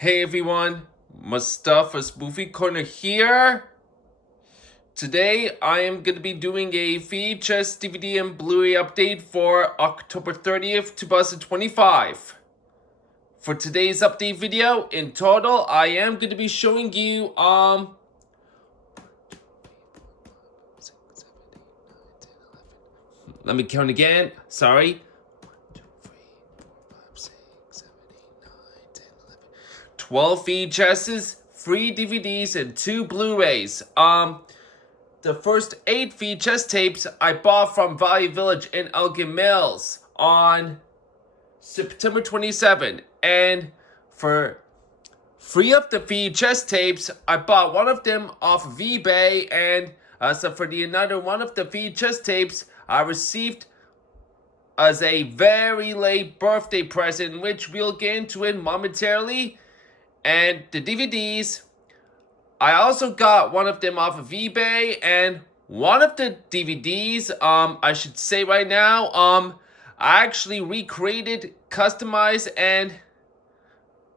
Hey everyone, Mustafa's Movie Corner here. Today I am going to be doing a VHS, DVD, and Blu-ray update for October 30th, 2025. For today's update video, in total, I am going to be showing you, let me count again, sorry. 12 VHSs, 3 DVDs, and 2 Blu-rays. The first 8 VHS tapes I bought from Value Village in Elgin Mills on September 27. And for 3 of the VHS tapes, I bought one of them off of eBay, and so for the another one of the VHS tapes, I received as a very late birthday present, which we'll get into it momentarily. And the DVDs, I also got one of them off of eBay, and one of the DVDs, I should say right now, I actually recreated, customized, and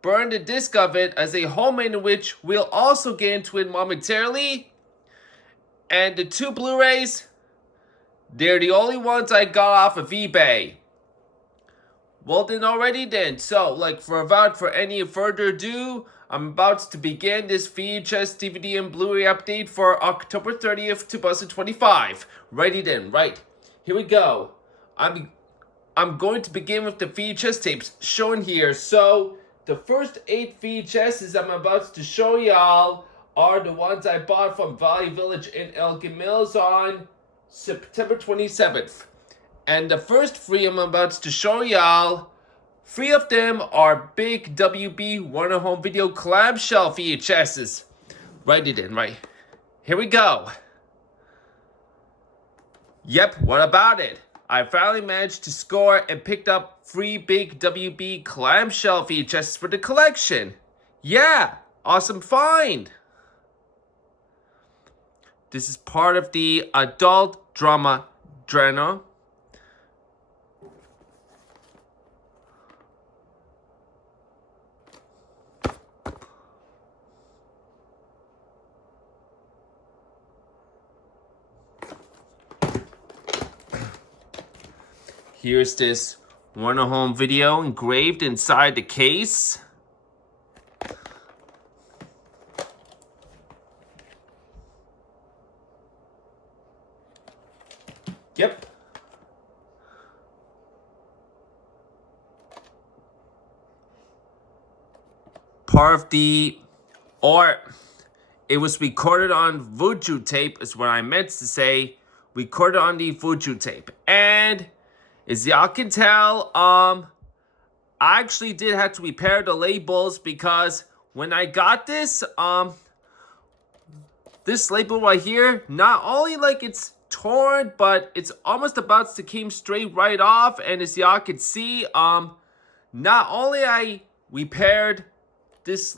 burned a disc of it as a homemade, which we'll also get into it momentarily. And the 2 Blu-rays, they're the only ones I got off of eBay. Well then, already then, so without any further ado, I'm about to begin this VHS, DVD, and Blu-ray update for October 30th, 2025. Ready then, right, here we go. I'm going to begin with the VHS tapes shown here. So, the first 8 VHSs I'm about to show y'all are the ones I bought from Value Village in Elgin Mills on September 27th. And the first 3 I'm about to show y'all, 3 of them are big WB Warner Home Video clamshell VHSs. Write it in, right? Here we go. Yep, what about it? I finally managed to score and picked up 3 big WB clamshell VHSs for the collection. Yeah, awesome find. This is part of the adult drama genre. Here's this Warner Home Video engraved inside the case. Yep. Part of it was recorded on Voodoo tape, is what I meant to say. Recorded on the Voodoo tape. And as y'all can tell, I actually did have to repair the labels because when I got this, this label right here, not only it's torn, but it's almost about to come straight right off. And as y'all can see, not only I repaired this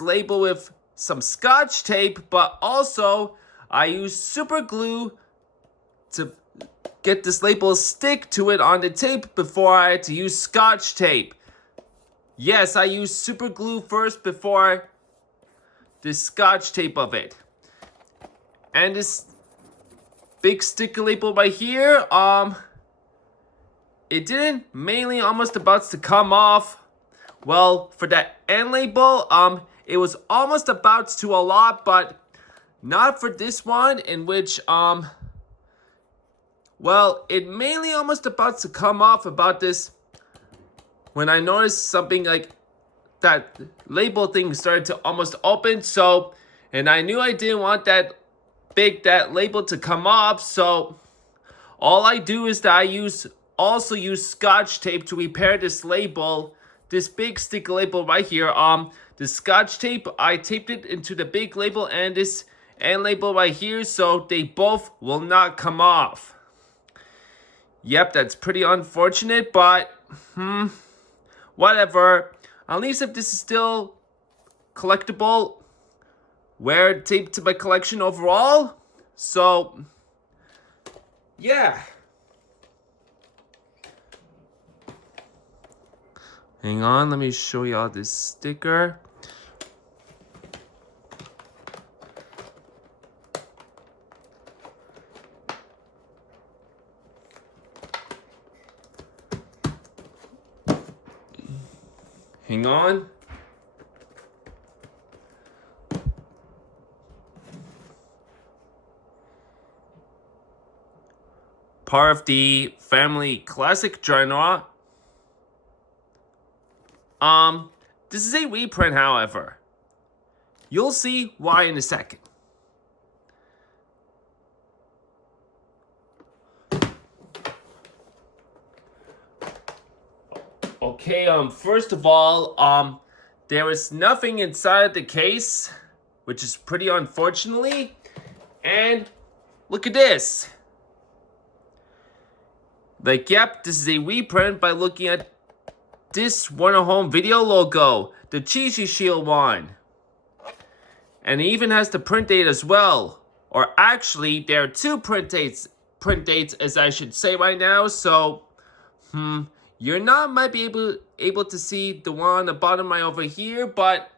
label with some Scotch tape, but also I used super glue to get this label stick to it on the tape before I had to use Scotch tape. Yes, I used super glue first before the Scotch tape of it. And this big sticker label right here, it didn't mainly almost about to come off. Well, for that end label, it was almost about to a lot, but not for this one, in which, well, it mainly almost about to come off about this when I noticed something like that label thing started to almost open. So, and I knew I didn't want that label to come off. So all I do is that I also use Scotch tape to repair this label, this big sticker label right here. The Scotch tape, I taped it into the big label and this end label right here, so they both will not come off. Yep, that's pretty unfortunate, but whatever. At least if this is still collectible, wear tape to my collection overall. So, yeah. Hang on, let me show y'all this sticker. Hang on. Part of the family classic genre. This is a reprint, however. You'll see why in a second. Okay, first of all, there is nothing inside the case, which is pretty unfortunately. And look at this. Like, yep, this is a reprint by looking at this Warner Home Video logo, the Cheesy Shield one. And it even has the print date as well. Or actually, there are two print dates as I should say right now, so you're not might be able to see the one on the bottom right over here, but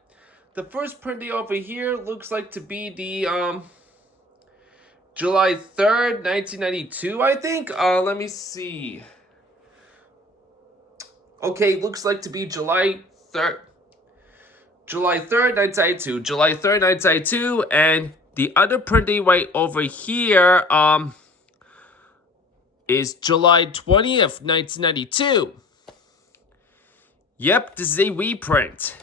the first print date over here looks like to be the July 3rd, 1992, I think. Let me see. Okay, looks like to be July 3rd. July 3rd, 1992. July 3rd, 1992. And the other print date right over here is July 20th, 1992. Yep, this is a reprint.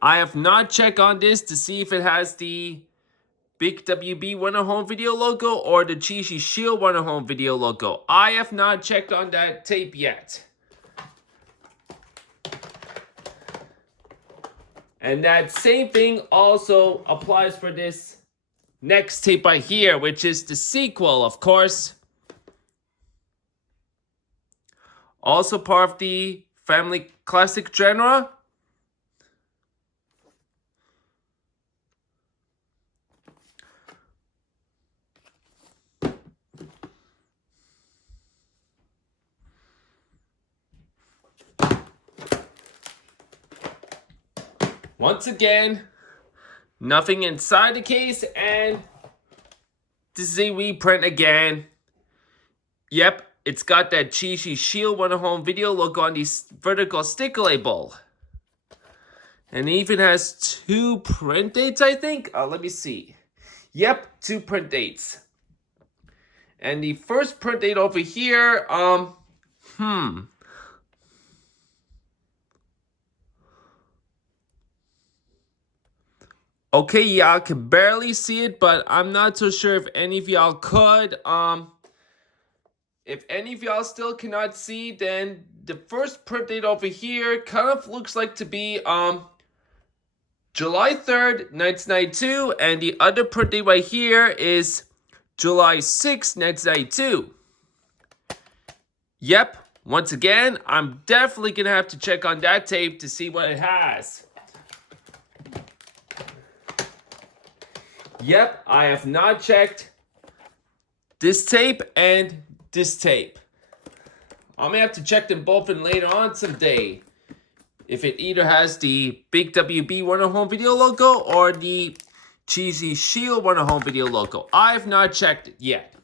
I have not checked on this to see if it has the Big WB Warner Home Video logo or the Cheesy Shield Warner Home Video logo. I have not checked on that tape yet. And that same thing also applies for this next tape right here, which is the sequel, of course. Also part of the family classic genre. Once again, nothing inside the case, and this is a reprint again. Yep, it's got that Cheesy Shield Warner Home Video logo on the vertical sticker label. And it even has two print dates, I think. Let me see. Yep, two print dates. And the first print date over here, Okay, y'all can barely see it, but I'm not so sure if any of y'all could. If any of y'all still cannot see, then the first print date over here kind of looks like to be July 3rd, 1992, and the other print date right here is July 6th, 1992. Yep, once again, I'm definitely gonna have to check on that tape to see what it has. Yep, I have not checked this tape and this tape. I'm gonna have to check them both in later on someday. If it either has the Big WB Warner Home Video logo or the Cheesy Shield Warner Home Video logo. I have not checked it yet.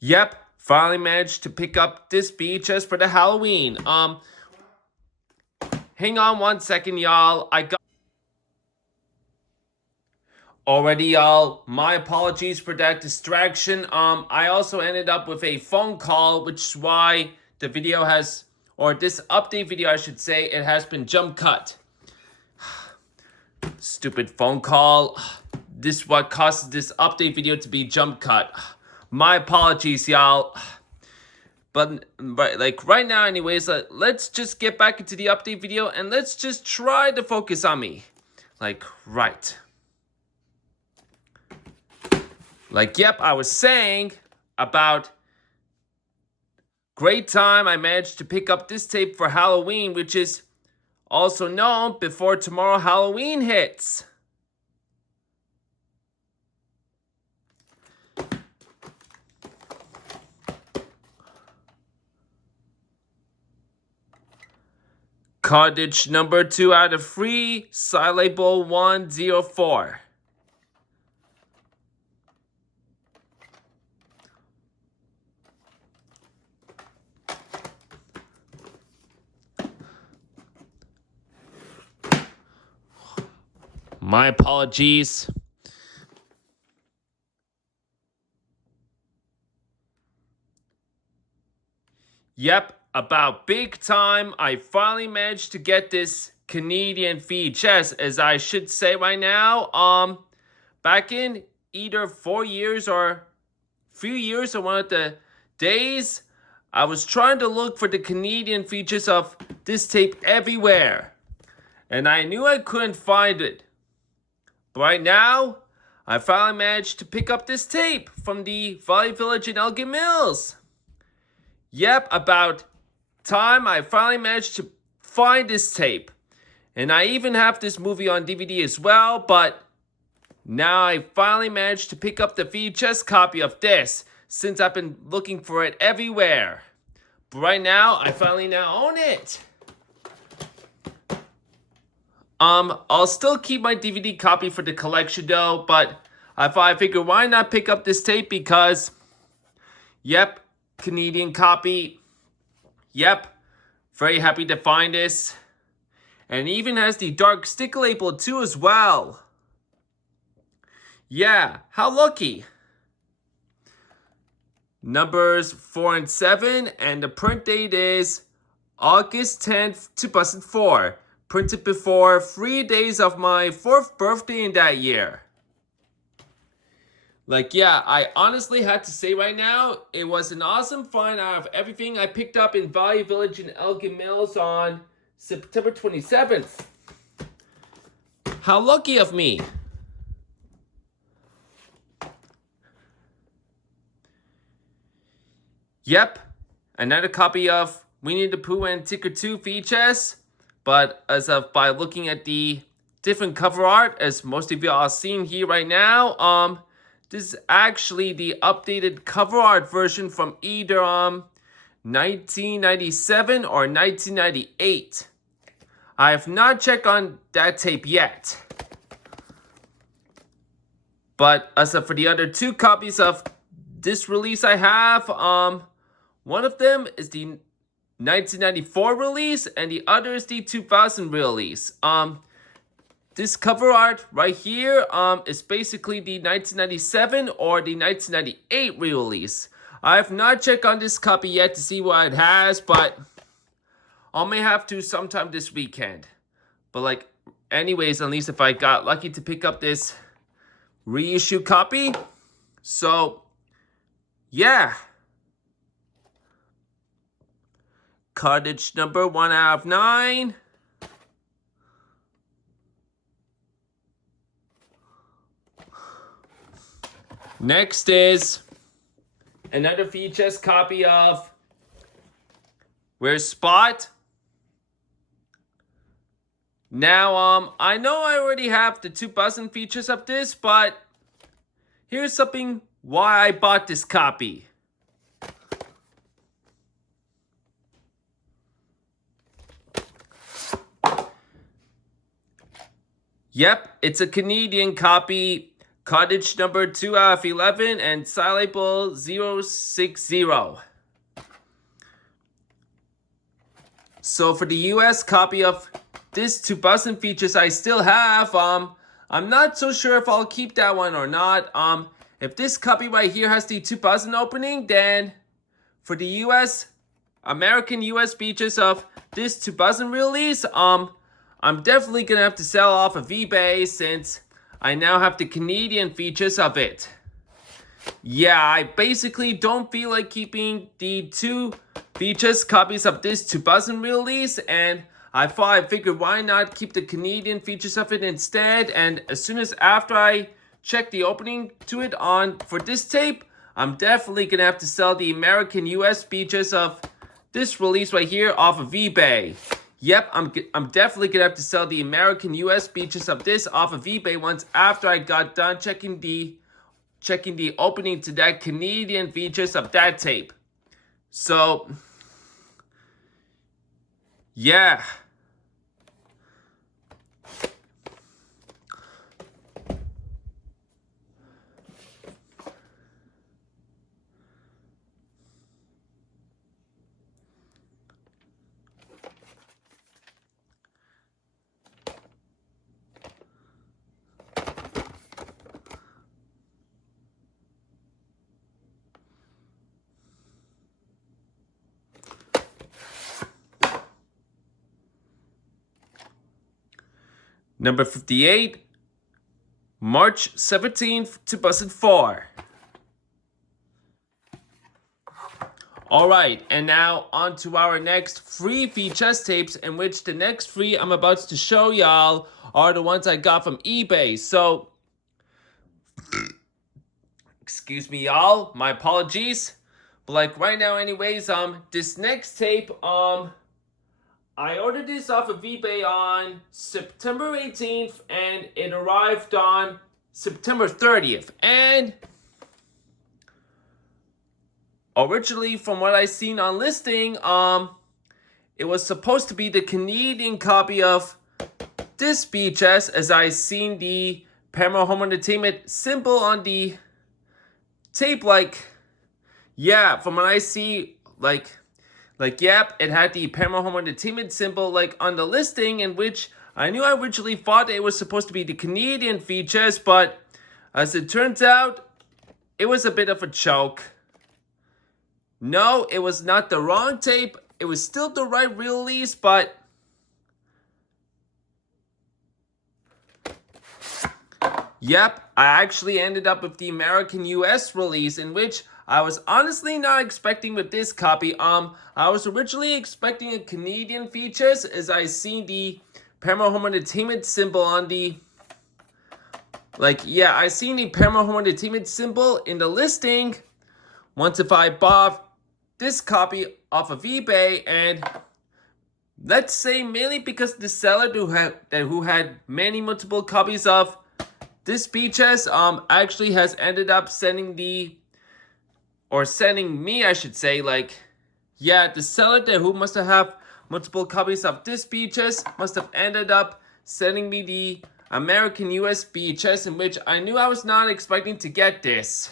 Yep, finally managed to pick up this VHS for the Halloween. Hang on one second, y'all. Already, y'all, my apologies for that distraction. I also ended up with a phone call, which is why the video has, or this update video, I should say, it has been jump cut. Stupid phone call. This is what causes this update video to be jump cut. My apologies, y'all. But like right now, anyways, let's just get back into the update video and let's just try to focus on me. Like, right. Like, yep, I was saying about great time. I managed to pick up this tape for Halloween, which is also known before tomorrow Halloween hits. Cartridge number 2 out of 3, Label 104. My apologies. Yep, about big time. I finally managed to get this Canadian VHS, as I should say right now. Back in either 4 years or few years or one of the days, I was trying to look for the Canadian features of this tape everywhere, and I knew I couldn't find it. But right now, I finally managed to pick up this tape from the Value Village in Elgin Mills. Yep, about time I finally managed to find this tape. And I even have this movie on DVD as well, but now I finally managed to pick up the VHS copy of this, since I've been looking for it everywhere. But right now, I finally now own it. I'll still keep my DVD copy for the collection though, but I figured why not pick up this tape because, yep, Canadian copy. Yep, very happy to find this. And it even has the dark sticker label too as well. Yeah, how lucky. Numbers 4 and 7, and the print date is August 10th, 2004. Printed before 3 days of my 4th birthday in that year. Like, yeah, I honestly had to say right now, it was an awesome find out of everything I picked up in Value Village in Elgin Mills on September 27th. How lucky of me. Yep, another copy of Winnie the Pooh and Tinker 2 VHS. But as of by looking at the different cover art, as most of you are seeing here right now, this is actually the updated cover art version from either 1997 or 1998. I have not checked on that tape yet. But as for the other 2 copies of this release I have, one of them is the 1994 release and the other is the 2000 release. This cover art right here is basically the 1997 or the 1998 re-release. I have not checked on this copy yet to see what it has, but I may have to sometime this weekend. But like, anyways, at least if I got lucky to pick up this reissue copy. So, yeah. Cartridge number 1 out of 9. Next is another VHS copy of Where's Spot? Now, I know I already have the 2000 features of this, but here's something why I bought this copy. Yep, it's a Canadian copy, cartridge number 2 out of 11 and label 060. So for the US copy of this 2000 features I still have, I'm not so sure if I'll keep that one or not. If this copy right here has the 2000 opening, then for the American US features of this 2000 release, I'm definitely gonna have to sell off of eBay since I now have the Canadian features of it. Yeah, I basically don't feel like keeping the 2 VHS copies of this 2000 release, and I figured why not keep the Canadian features of it instead. And as soon as after I check the opening to it on for this tape, I'm definitely gonna have to sell the American US features of this release right here off of eBay. Yep, I'm definitely gonna have to sell the American US features of this off of eBay once after I got done checking the opening to that Canadian features of that tape. So yeah. Number 58, March 17th, 2004. Alright, and now on to our next free VHS tapes, in which the next three I'm about to show y'all are the ones I got from eBay. So, excuse me y'all, my apologies. But like right now anyways, this next tape, I ordered this off of eBay on September 18th and it arrived on September 30th. And originally, from what I seen on listing, it was supposed to be the Canadian copy of this VHS, as I seen the Paramount Home Entertainment symbol on the tape. Like, yeah, from what I see, yep, it had the Paramount Home Entertainment symbol, like, on the listing, in which I knew I originally thought it was supposed to be the Canadian features, but as it turns out, it was a bit of a joke. No, it was not the wrong tape. It was still the right release, but yep, I actually ended up with the American US release, in which I was honestly not expecting with this copy. I was originally expecting a Canadian features, as I seen the Paramount Home Entertainment symbol on the, I seen the Paramount Home Entertainment symbol in the listing. Once if I bought this copy off of eBay, and let's say mainly because the seller who had many multiple copies of this VHS actually has ended up sending me, I should say, the seller who must have multiple copies of this VHS must have ended up sending me the American US VHS, in which I knew I was not expecting to get this.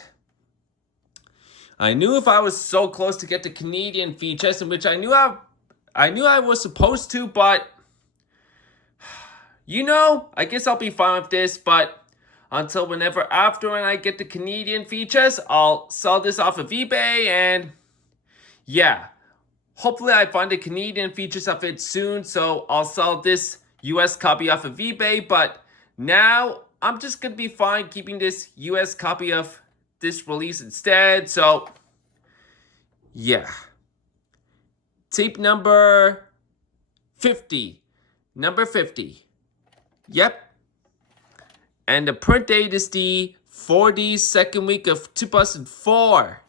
I knew if I was so close to get the Canadian VHS, in which I knew I was supposed to, but I guess I'll be fine with this. But until whenever after when I get the Canadian features, I'll sell this off of eBay, and yeah, hopefully I find the Canadian features of it soon, so I'll sell this US copy off of eBay. But now I'm just gonna be fine keeping this US copy of this release instead. So yeah, tape number 50. Yep. And the print date is the 42nd week of 2004.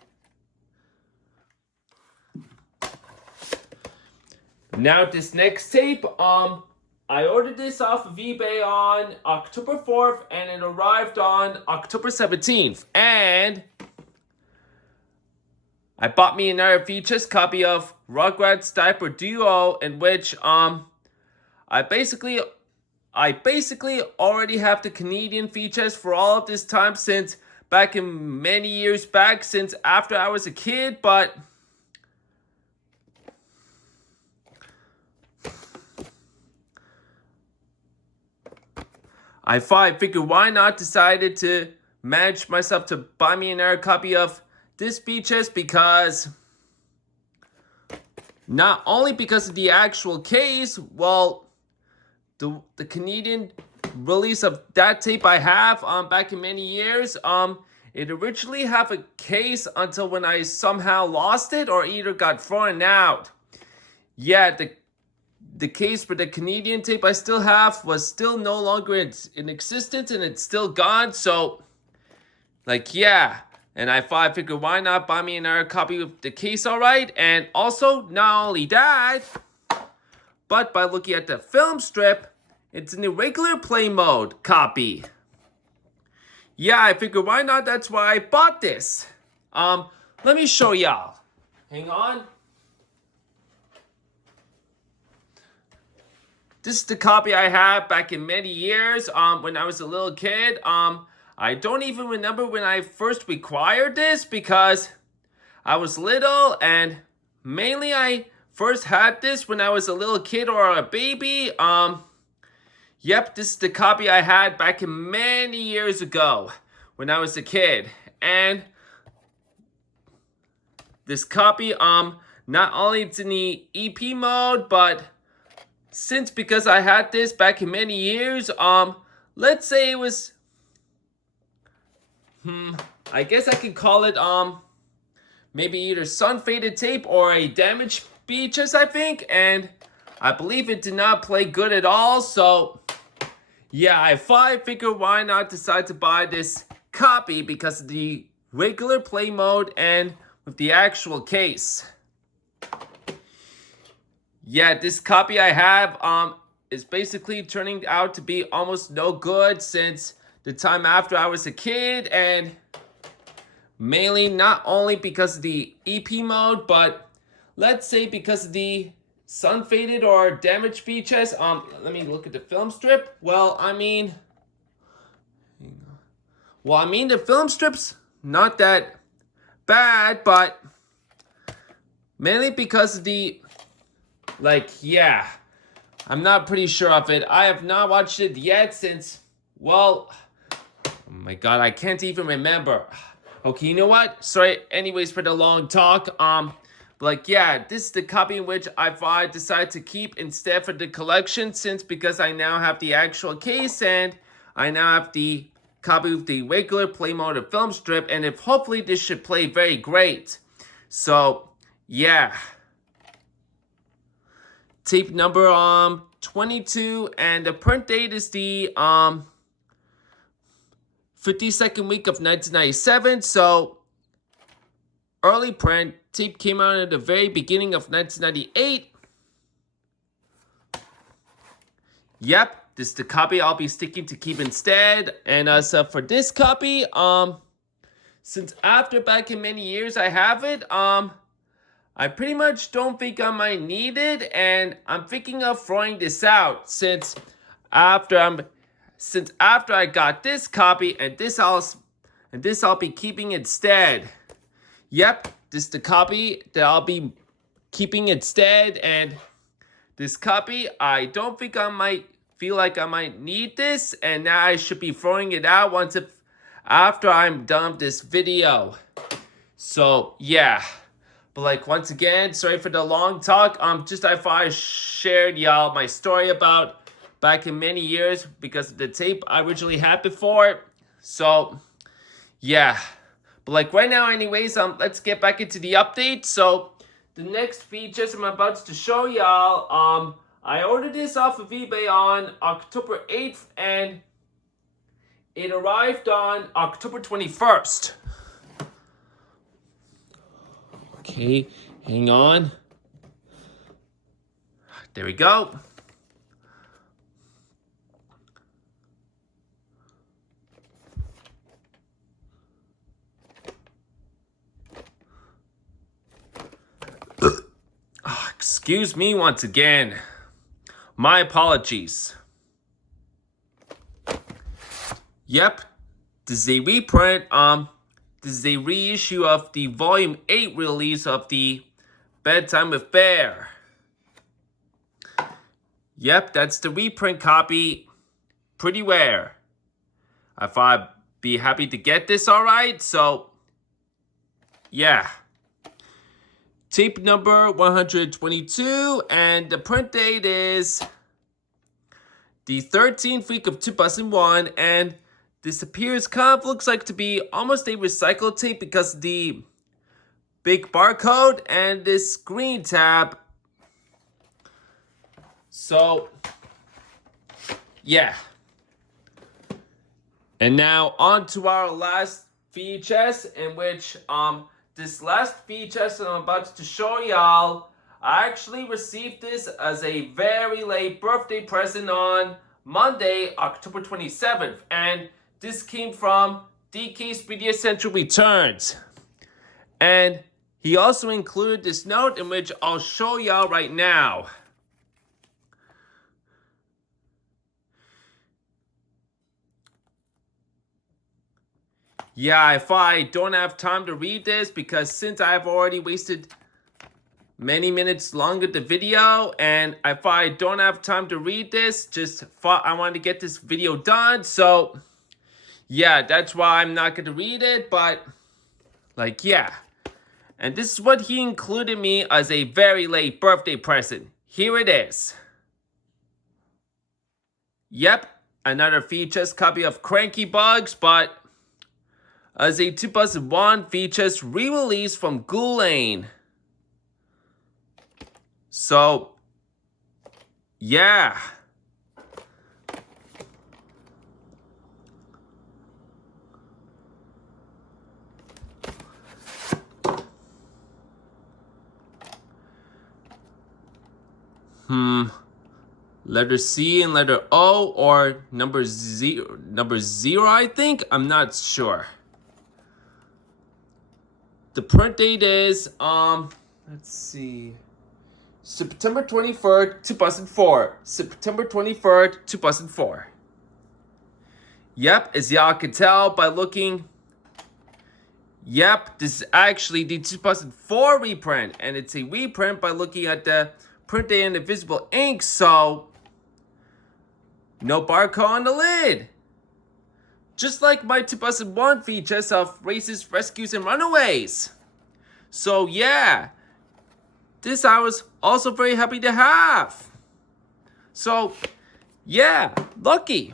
Now this next tape, I ordered this off of eBay on October 4th and it arrived on October 17th. And I bought me another VHS copy of Rugrats Diaper Duo, in which I basically already have the Canadian features for all of this time, since back in many years back, since after I was a kid. But I figured why not, decided to manage myself to buy me another copy of this VHS, because not only because of the actual case, well, the Canadian release of that tape I have back in many years, it originally have a case until when I somehow lost it or either got thrown out. Yeah, the case for the Canadian tape I still have was still no longer in existence, and it's still gone. So yeah, and I figured why not buy me another copy of the case, alright? And also, not only that, But by looking at the film strip, it's in the regular play mode copy. Yeah, I figured why not? That's why I bought this. Let me show y'all. Hang on. This is the copy I had back in many years, when I was a little kid. I don't even remember when I first required this because I was little, and mainly I first had this when I was a little kid or a baby. Yep, this is the copy I had back in many years ago when I was a kid. And this copy, not only it's in the EP mode, but because I had this back in many years, let's say it was, I guess I could call it, maybe either sun-faded tape or a damaged VHS, I think, and I believe it did not play good at all, so yeah, I figured why not decide to buy this copy because of the regular play mode and with the actual case. Yeah, this copy I have is basically turning out to be almost no good since the time after I was a kid, and mainly not only because of the EP mode, but let's say because of the sun-faded or damaged VHS. Let me look at the film strip. Well, I mean, the film strip's not that bad, but mainly because of the, yeah, I'm not pretty sure of it. I have not watched it yet since, well, oh my god, I can't even remember. Okay, you know what? Sorry, anyways, for the long talk. Yeah, this is the copy in which I decided to keep instead for the collection because I now have the actual case and I now have the copy of the regular play mode of film strip, and if hopefully this should play very great. So, yeah. Tape number 22, and the print date is the 52nd week of 1997. So early print. Tape came out at the very beginning of 1998. Yep, this is the copy I'll be sticking to keep instead. And so for this copy, since after back in many years I have it, I pretty much don't think I might need it, and I'm thinking of throwing this out since after I got this copy, and this I'll be keeping instead. Yep, this is the copy that I'll be keeping instead, and this copy I don't think I might feel like I might need this, and now I should be throwing it out after I'm done with this video. So yeah. But once again, sorry for the long talk. Just I thought I shared y'all my story about back in many years because of the tape I originally had before. So yeah. But right now anyways, let's get back into the update. So the next features I'm about to show y'all, I ordered this off of eBay on October 8th and it arrived on October 21st. Okay, hang on. There we go. Excuse me once again. My apologies. Yep, this is a reprint. This is a reissue of the Volume 8 release of the Bedtime with Bear. Yep, that's the reprint copy. Pretty rare. I thought I'd be happy to get this, alright? So, yeah. Tape number 122, and the print date is the 13th week of 2001, and this looks like to be almost a recycled tape because of the big barcode and this green tab. So, yeah. And now on to our last VHS, in which this last VHS I'm about to show y'all, I actually received this as a very late birthday present on Monday, October 27th, and this came from DK's Media Central Returns. And he also included this note in which I'll show y'all right now. Yeah, if I don't have time to read this, because since I've already wasted many minutes longer the video, and if I don't have time to read this, I want to get this video done, so yeah, that's why I'm not going to read it, but like, yeah. And this is what he included me as a very late birthday present. Here it is. Yep, another VHS copy of Cranky Bugs, but as a 2001 VHS re-release from Ghoul. So, yeah. Letter C and letter O, or number zero, I think? I'm not sure. The print date is, let's see, September 23rd, 2004. September 23rd, 2004. Yep, as y'all can tell by looking, yep, this is actually the 2004 reprint, and it's a reprint by looking at the print date and the visible ink, so no barcode on the lid. Just like my 2001 VHS of Races, Rescues, and Runaways. So yeah, this I was also very happy to have. So yeah, lucky.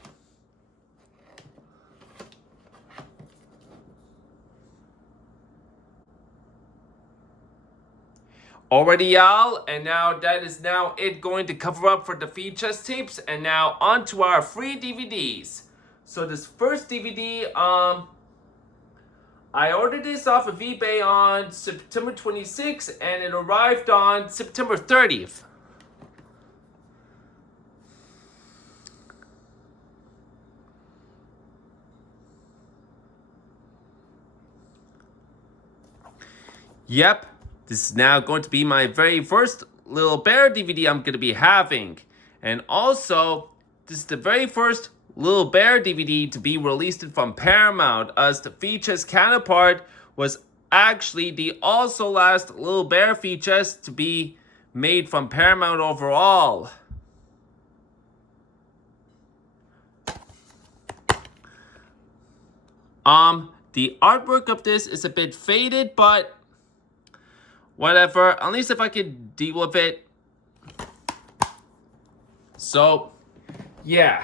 Alrighty, y'all, and now that is now it going to cover up for the VHS tapes, and now on to our free DVDs. So this first DVD, I ordered this off of eBay on September 26th, and it arrived on September 30th. Yep, this is now going to be my very first Little Bear DVD I'm going to be having. And also, this is the very first Little Bear DVD to be released from Paramount, as the VHS counterpart was actually the also last Little Bear VHS to be made from Paramount overall. The artwork of this is a bit faded, but whatever, at least if I could deal with it. So, yeah.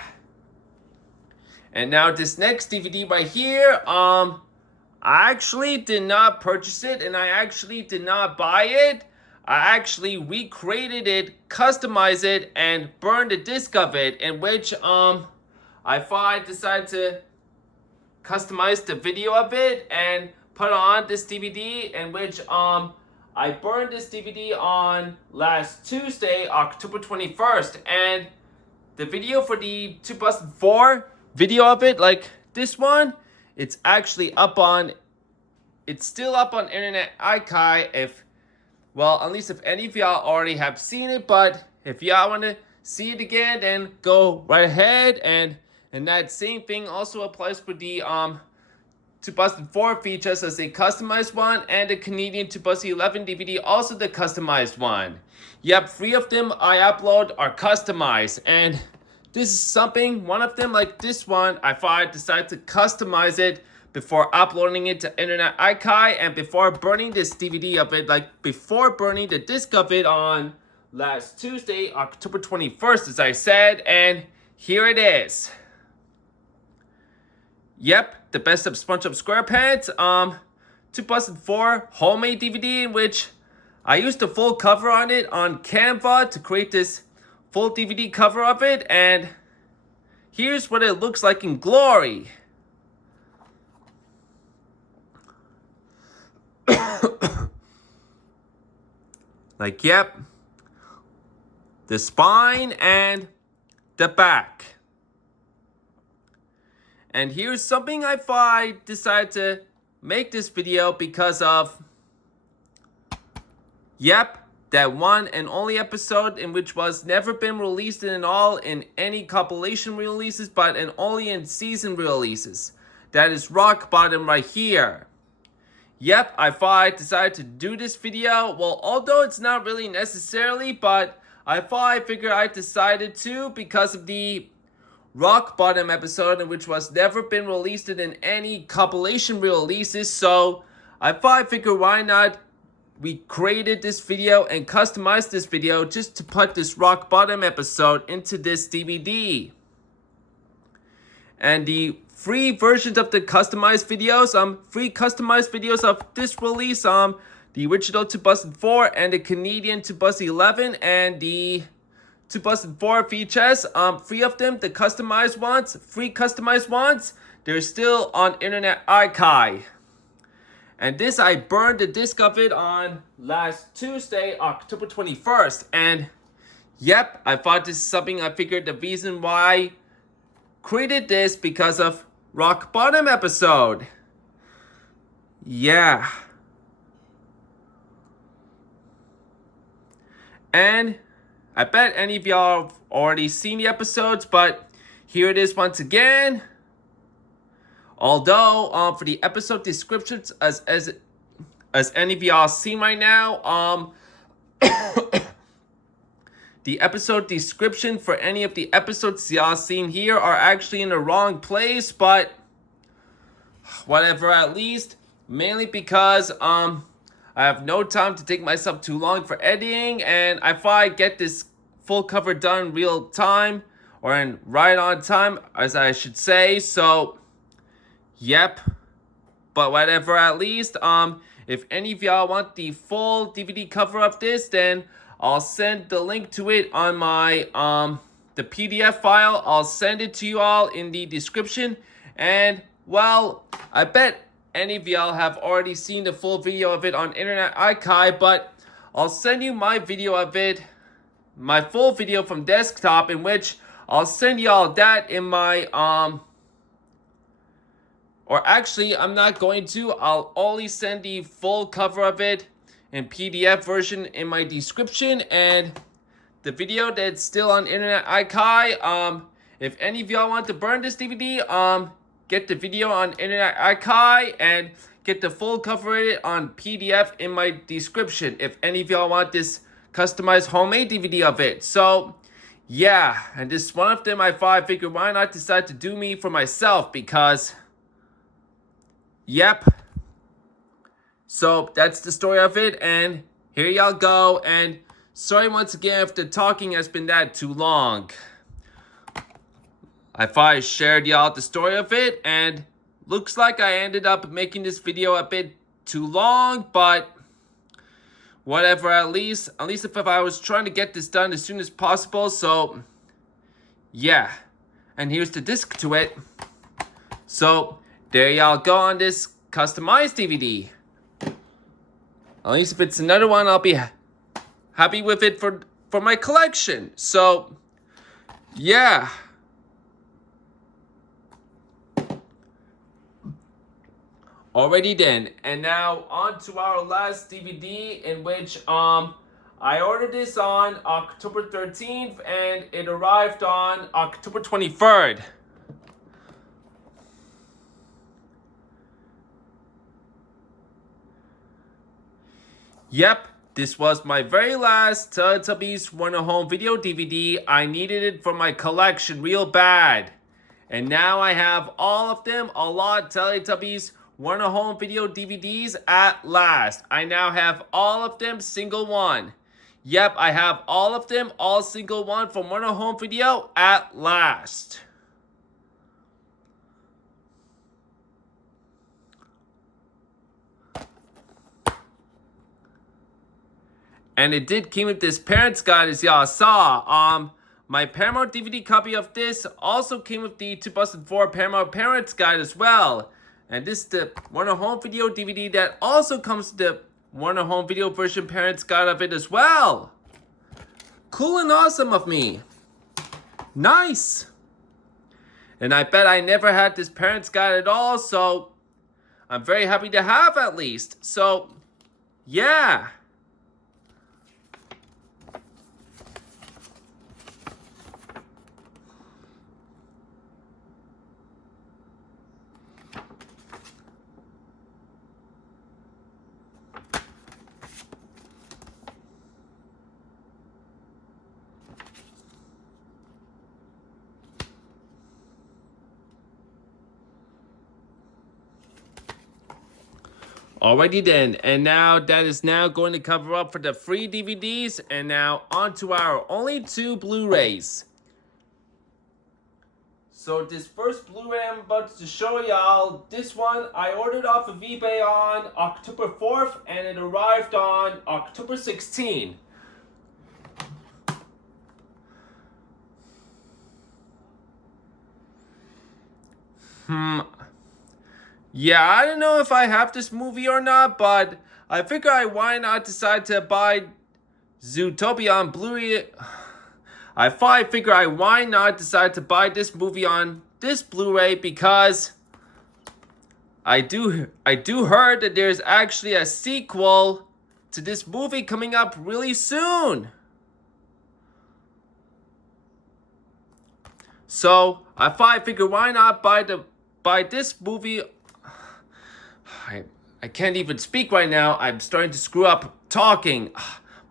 And now this next DVD right here, I actually did not purchase it, and I actually did not buy it. I actually recreated it, customized it, and burned a disc of it, in which I decided to customize the video of it and put on this DVD, in which I burned this DVD on last Tuesday, October 21st, and the video for the 2004 video of it, like this one, it's actually it's still up on Internet Archive, at least if any of y'all already have seen it, but if y'all want to see it again, then go right ahead, and that same thing also applies for the 2004 features as a customized one, and the Canadian 2011 DVD, also the customized one. Yep, 3 of them I upload are customized, and this is something, one of them, like this one, I decided to customize it before uploading it to Internet Archive, and before burning this DVD of it, like before burning the disc of it on last Tuesday, October 21st, as I said, and here it is. Yep, the Best of SpongeBob SquarePants 2004 homemade DVD, in which I used the full cover on it on Canva to create this full DVD cover of it, and here's what it looks like in glory. Like, yep, the spine, and the back. And here's something I decided to make this video because of, that one and only episode in which was never been released in any compilation releases, but only in season releases. That is Rock Bottom right here. I decided to do this video. Well, although it's not really necessarily, but I figured I decided to because of the Rock Bottom episode in which was never been released in any compilation releases. So I figured why not we created this video and customized this video just to put this Rock Bottom episode into this DVD. And the free versions of the customized videos, free customized videos of this release, the original 2004 and the Canadian 2011 and the 2004 VHS, three of them, the customized ones, free customized ones, they're still on Internet Archive. And this, I burned the disc of it on last Tuesday, October 21st. And I thought this is something I figured the reason why I created this because of Rock Bottom episode. Yeah. And I bet any of y'all have already seen the episodes, but here it is once again. Although, for the episode descriptions, as any of y'all seen right now, the episode description for any of the episodes y'all seen here are actually in the wrong place, but whatever, at least, mainly because, I have no time to take myself too long for editing, and I thought I'd get this full cover done real time, or in right on time, as I should say, so... But whatever, at least, if any of y'all want the full DVD cover of this, then I'll send the link to it on my, the PDF file. I'll send it to you all in the description. And, well, I bet any of y'all have already seen the full video of it on Internet Archive, but I'll send you my video of it, my full video from desktop, in which I'll send y'all that in my, or actually, I'm not going to. I'll only send the full cover of it in PDF version in my description. And the video that's still on Internet Archive, if any of y'all want to burn this DVD, get the video on Internet Archive and get the full cover of it on PDF in my description. If any of y'all want this customized homemade DVD of it. So, yeah. And this one of them, I figured why not decide to do me for myself because... So that's the story of it, and here y'all go. And sorry once again if the talking has been that too long. I thought I shared y'all the story of it, and looks like I ended up making this video a bit too long, but whatever. At least if I was trying to get this done as soon as possible. So yeah, and here's the disc to it. So there y'all go on this customized DVD. At least if it's another one, I'll be happy with it for my collection. So, yeah. Alrighty then. And now on to our last DVD, in which I ordered this on October 13th and it arrived on October 23rd. This was my very last Teletubbies Warner Home Video DVD. I needed it for my collection real bad. And now I have all of them, a lot Teletubbies Warner Home Video DVDs at last. I now have all of them, single one. I have all of them, all single one from Warner Home Video at last. And it did came with this Parents Guide, as y'all saw. My Paramount DVD copy of this also came with the 2004 Paramount Parents Guide as well. And this is the Warner Home Video DVD that also comes with the Warner Home Video version Parents Guide of it as well. Cool and awesome of me. Nice. And I bet I never had this parents guide at all, so I'm very happy to have at least. So, yeah. Alrighty then, and now that is now going to cover up for the free DVDs, and now on to our only 2 Blu-rays. So this first Blu-ray I'm about to show y'all, this one I ordered off of eBay on October 4th, and it arrived on October 16th. Yeah, I don't know if I have this movie or not, but I figure why not decide to buy Zootopia on Blu-ray. I figure why not decide to buy this movie on this Blu-ray because I do heard that there's actually a sequel to this movie coming up really soon. So I figure why not buy this movie. I can't even speak right now. I'm starting to screw up talking.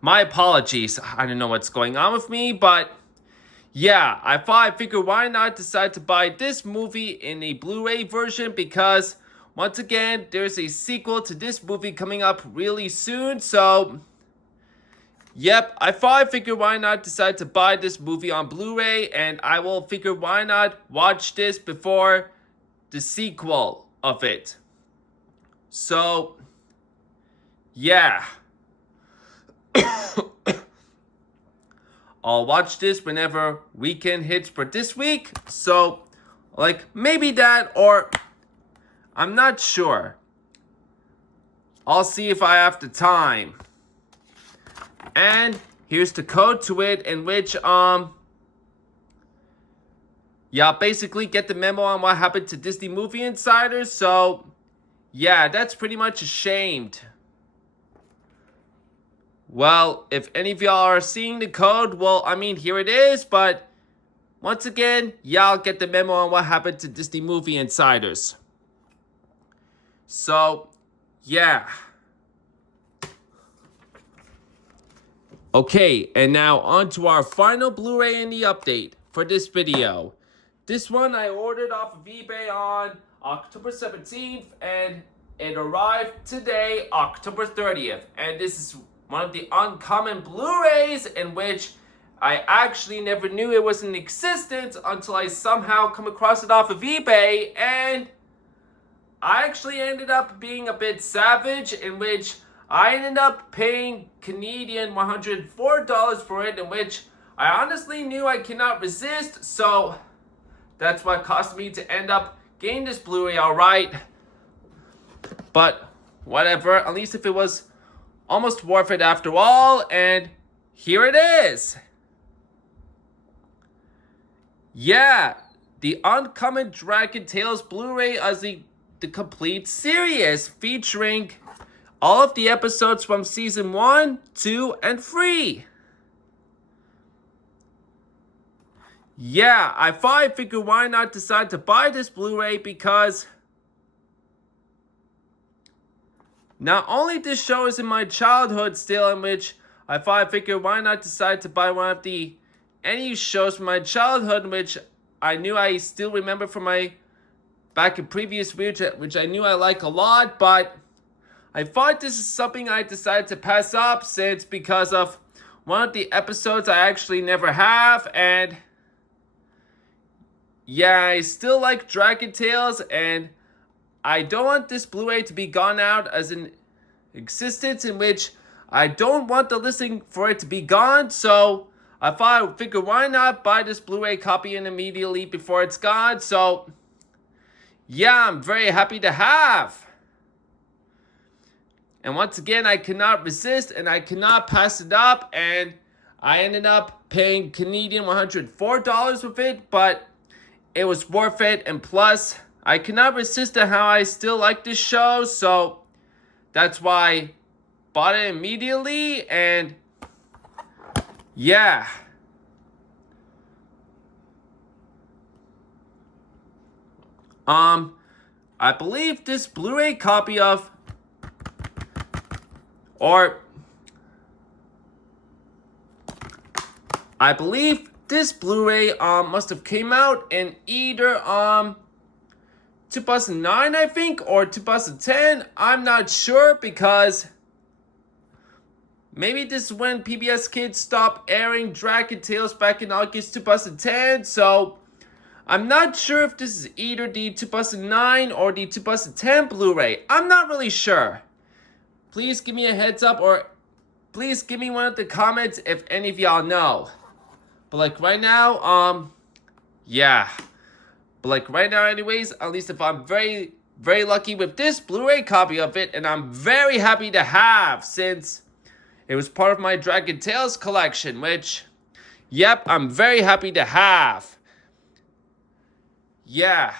My apologies. I don't know what's going on with me, but yeah, I figure why not decide to buy this movie in a Blu-ray version because once again, there's a sequel to this movie coming up really soon. So, yep, I figure why not decide to buy this movie on Blu-ray, and I will figure why not watch this before the sequel of it. So, yeah. I'll watch this whenever weekend hits for this week. So, like, maybe that, or I'm not sure. I'll see if I have the time. And here's the code to it, in which, yeah, basically get the memo on what happened to Disney Movie Insiders. So, yeah, that's pretty much ashamed. Well, if any of y'all are seeing the code, well, I mean, here it is. But once again, y'all get the memo on what happened to Disney Movie Insiders. So, yeah. Okay, and now on to our final Blu-ray in the update for this video. This one I ordered off of eBay on October 17th, and it arrived today, October 30th. And this is one of the uncommon Blu-rays in which I actually never knew it was in existence until I somehow come across it off of eBay, and I actually ended up being a bit savage, in which I ended up paying Canadian $104 for it, in which I honestly knew I cannot resist, so that's what caused me to end up getting this Blu-ray, alright. But whatever, at least if it was almost worth it after all, and here it is. Yeah, the Uncommon Dragon Tales Blu-ray as the complete series, featuring all of the episodes from season 1, 2, and 3. Yeah, I figured why not decide to buy this Blu-ray because not only this show is in my childhood still, in which I figured why not decide to buy one of the any shows from my childhood, which I knew I still remember from my back in previous weeks, which I knew I like a lot, but I thought this is something I decided to pass up since because of one of the episodes I actually never have, and yeah, I still like Dragon Tales, and I don't want this Blu-ray to be gone out as an existence, in which I don't want the listing for it to be gone, so I figured why not buy this Blu-ray copy in immediately before it's gone. So yeah, I'm very happy to have. And once again, I cannot resist and I cannot pass it up, and I ended up paying Canadian $104 with it, but it was worth it. And plus, I cannot resist to how I still like this show, so that's why I bought it immediately. And yeah. I believe this Blu-ray copy of, I believe this Blu-ray must have came out in either 2009, I think, or 2010. I'm not sure, because maybe this is when PBS Kids stopped airing Dragon Tales back in August 2010, so I'm not sure if this is either the 2009 or the 2010 Blu-ray. I'm not really sure. Please give me a heads up, or please give me one of the comments if any of y'all know. But like right now, yeah. But like right now anyways, at least if I'm very, very lucky with this Blu-ray copy of it, and I'm very happy to have, since it was part of my Dragon Tales collection, which, yep, I'm very happy to have. Yeah.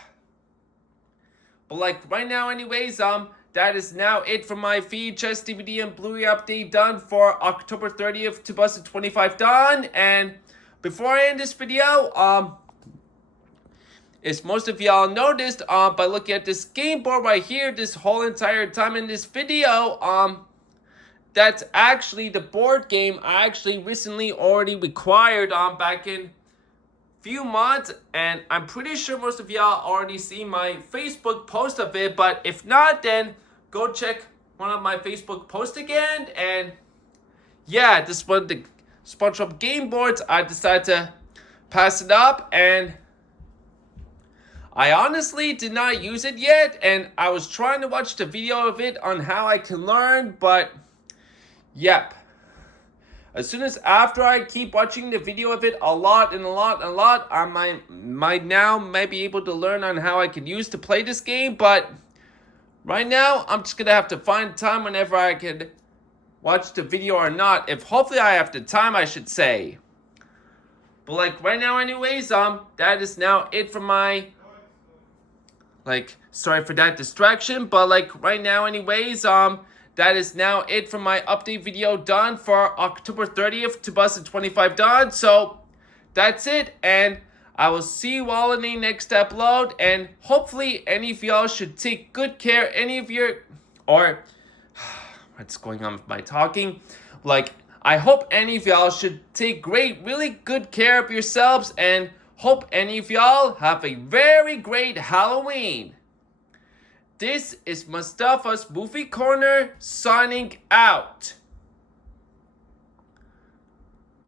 But like right now anyways, that is now it for my VHS, DVD, and Blu-ray update done for October 30th, 2025 done. And before I end this video, as most of y'all noticed, by looking at this game board right here, this whole entire time in this video, that's actually the board game I actually recently already acquired back in few months, and I'm pretty sure most of y'all already see my Facebook post of it, but if not, then go check one of my Facebook posts again. And yeah, this one, the SpongeBob game boards, I decided to pass it up, and I honestly did not use it yet, and I was trying to watch the video of it on how I can learn, but yep. As soon as after I keep watching the video of it a lot, I might now be able to learn on how I can use to play this game. But right now, I'm just gonna have to find time whenever I can watch the video or not. If hopefully I have the time, I should say. But like right now anyways, that is now it for my, sorry for that distraction. But like right now anyways, that is now it for my update video done for October 30th, 2025 done. So that's it, and I will see you all in the next upload, and hopefully any of y'all should take good care. Any of your, or what's going on with my talking? Like, I hope any of y'all should take really good care of yourselves, and hope any of y'all have a very great Halloween. This is Mustafa's Movie Corner signing out.